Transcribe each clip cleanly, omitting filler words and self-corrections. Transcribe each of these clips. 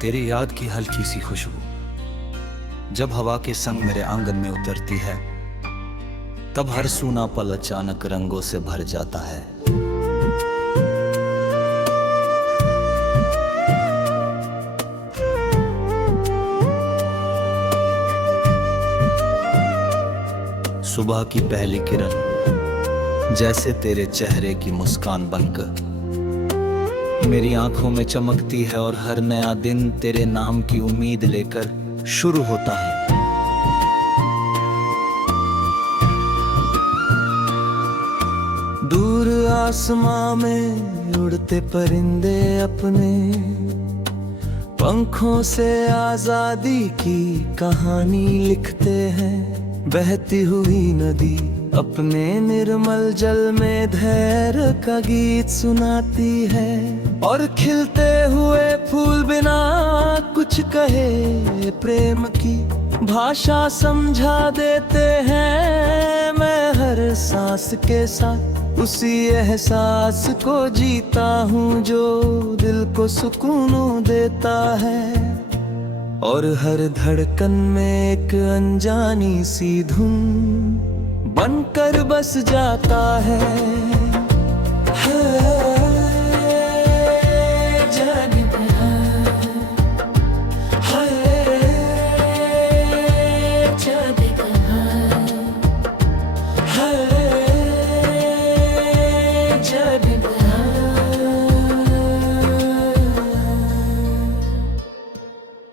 तेरी याद की हल्की सी खुशबू जब हवा के संग मेरे आंगन में उतरती है, तब हर सूना पल अचानक रंगों से भर जाता है। सुबह की पहली किरण जैसे तेरे चेहरे की मुस्कान बनकर मेरी आंखों में चमकती है, और हर नया दिन तेरे नाम की उम्मीद लेकर शुरू होता है। दूर आसमां में उड़ते परिंदे अपने पंखों से आजादी की कहानी लिखते हैं। बहती हुई नदी अपने निर्मल जल में धैर्य का गीत सुनाती है, और खिलते हुए फूल बिना कुछ कहे प्रेम की भाषा समझा देते हैं। मैं हर सांस के साथ उसी एहसास को जीता हूँ जो दिल को सुकून देता है, और हर धड़कन में एक अनजानी सी धुन बनकर बस जाता है।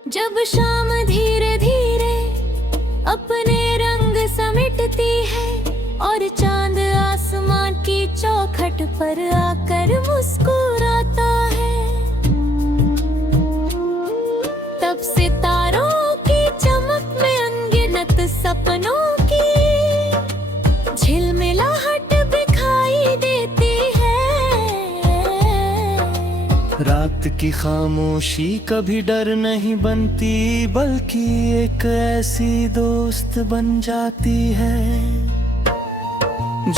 जब शाम धीरे धीरे अपने रंग समेटती है, और चांद आसमान की चौखट पर आकर मुस्कुराता है, तब सितारों की चमक में अनगिनत सपनों की झिलमिलाहट दिखाई देती है। रात की खामोशी कभी डर नहीं बनती, बल्कि एक ऐसी दोस्त बन जाती है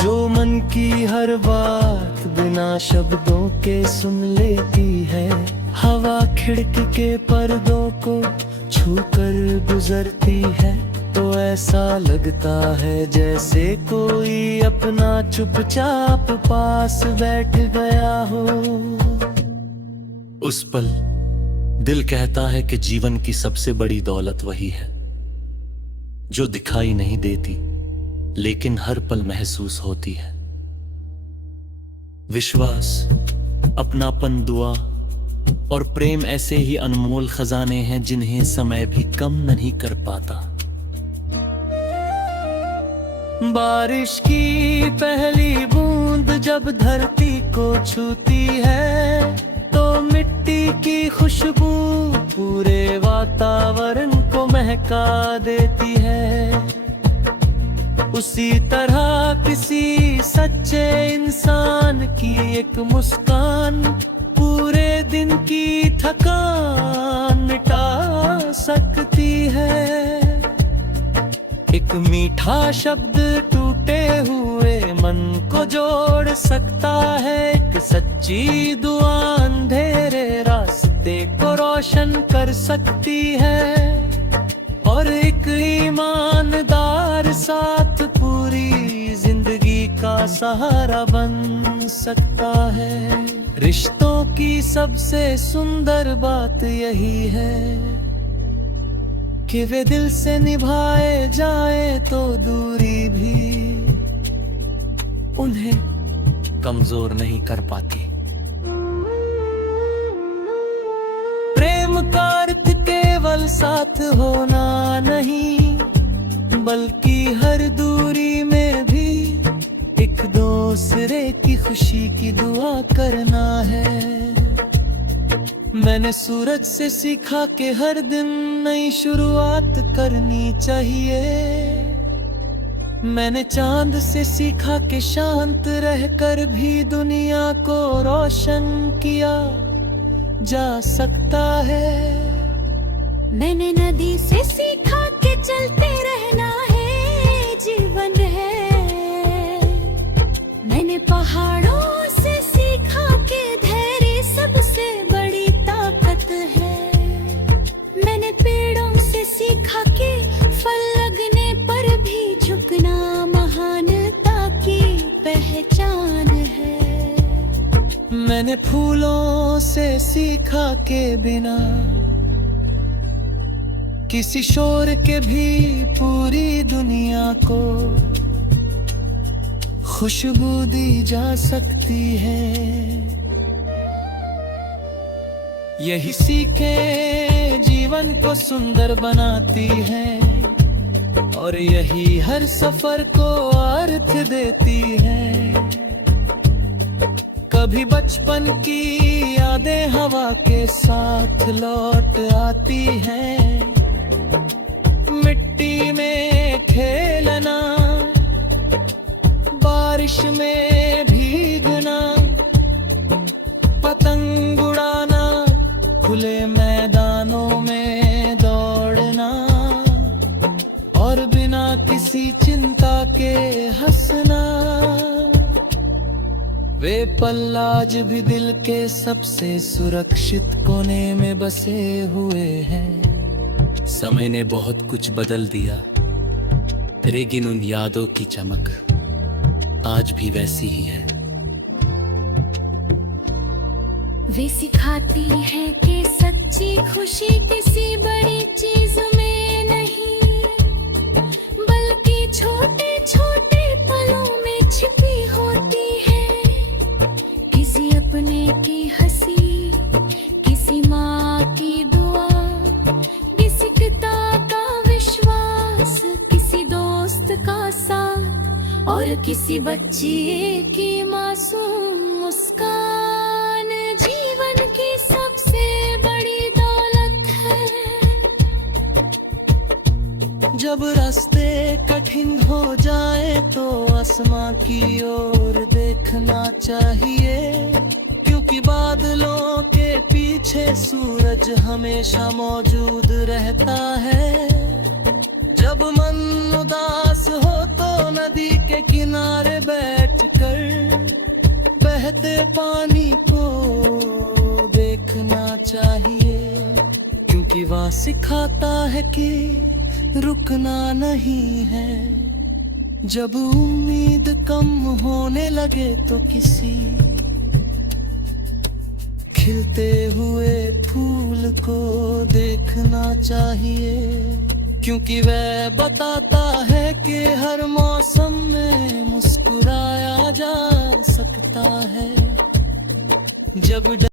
जो मन की हर बात बिना शब्दों के सुन लेती है। हवा खिड़की के पर्दों को छूकर गुजरती है, तो ऐसा लगता है जैसे कोई अपना चुपचाप पास बैठ गया हो। उस पल दिल कहता है कि जीवन की सबसे बड़ी दौलत वही है जो दिखाई नहीं देती लेकिन हर पल महसूस होती है। विश्वास, अपनापन, दुआ और प्रेम ऐसे ही अनमोल खजाने हैं जिन्हें समय भी कम नहीं कर पाता। बारिश की पहली बूंद जब धरती को छूती है, तो मिट्टी की खुशबू पूरे वातावरण को महका देती है। उसी तरह किसी सच्चे इंसान की एक मुस्कान पूरे दिन की थकान मिटा सकती है। एक मीठा शब्द टूटे हुए मन को जोड़ सकता है, एक सच्ची दुआ अंधेरे रास्ते को रोशन कर सकती है, और एक ईमानदार साथ पूरी जिंदगी का सहारा बन सकता है। रिश्तों की सबसे सुंदर बात यही है कि वे दिल से निभाए जाए तो दूरी भी उन्हें कमजोर नहीं कर पाती। प्रेम का अर्थ केवल साथ होना नहीं, बल्कि हर दूरी में भी एक दूसरे की खुशी की दुआ करना है। मैंने सूरज से सीखा कि हर दिन नई शुरुआत करनी चाहिए। मैंने चांद से सीखा कि शांत रहकर भी दुनिया को रोशन किया जा सकता है। मैंने नदी से सीखा कि चलते रहना है जीवन है। मैंने पहाड़ों से सीखा कि धैर्य सबसे बड़ी ताकत है। फूलों से सीखा के बिना किसी शोर के भी पूरी दुनिया को खुशबू दी जा सकती है। यही सीखें जीवन को सुंदर बनाती हैं और यही हर सफर को अर्थ देती है। कभी बचपन की यादें हवा के साथ लौट आती हैं, मिट्टी में खेलना, बारिश में भीगना, पतंग उड़ाना, खुले मैदानों में दौड़ना और बिना किसी चिंता के हंसना। वे पल आज भी दिल के सबसे सुरक्षित कोने में बसे हुए हैं। समय ने बहुत कुछ बदल दिया, लेकिन उन यादों की चमक आज भी वैसी ही है। वे सिखाती है कि सच्ची खुशी किसी बड़ी चीज में नहीं, बल्कि छोटे छोटे पलों में छिपी होती है। किसी अपने की हंसी, किसी माँ की दुआ, किसी पिता का विश्वास, किसी दोस्त का साथ और किसी बच्चे की मासूम मुस्कान जीवन की सबसे बड़ी दौलत है। जब रास्ते कठिन हो जाए तो आसमां की ओर देखना चाहिए, क्योंकि बादलों के पीछे सूरज हमेशा मौजूद रहता है। जब मन उदास हो तो नदी के किनारे बैठकर बहते पानी को देखना चाहिए, क्योंकि वह सिखाता है कि रुकना नहीं है। जब उम्मीद कम होने लगे तो किसी खिलते हुए फूल को देखना चाहिए, क्योंकि वह बताता है कि हर मौसम में मुस्कुराया जा सकता है। जब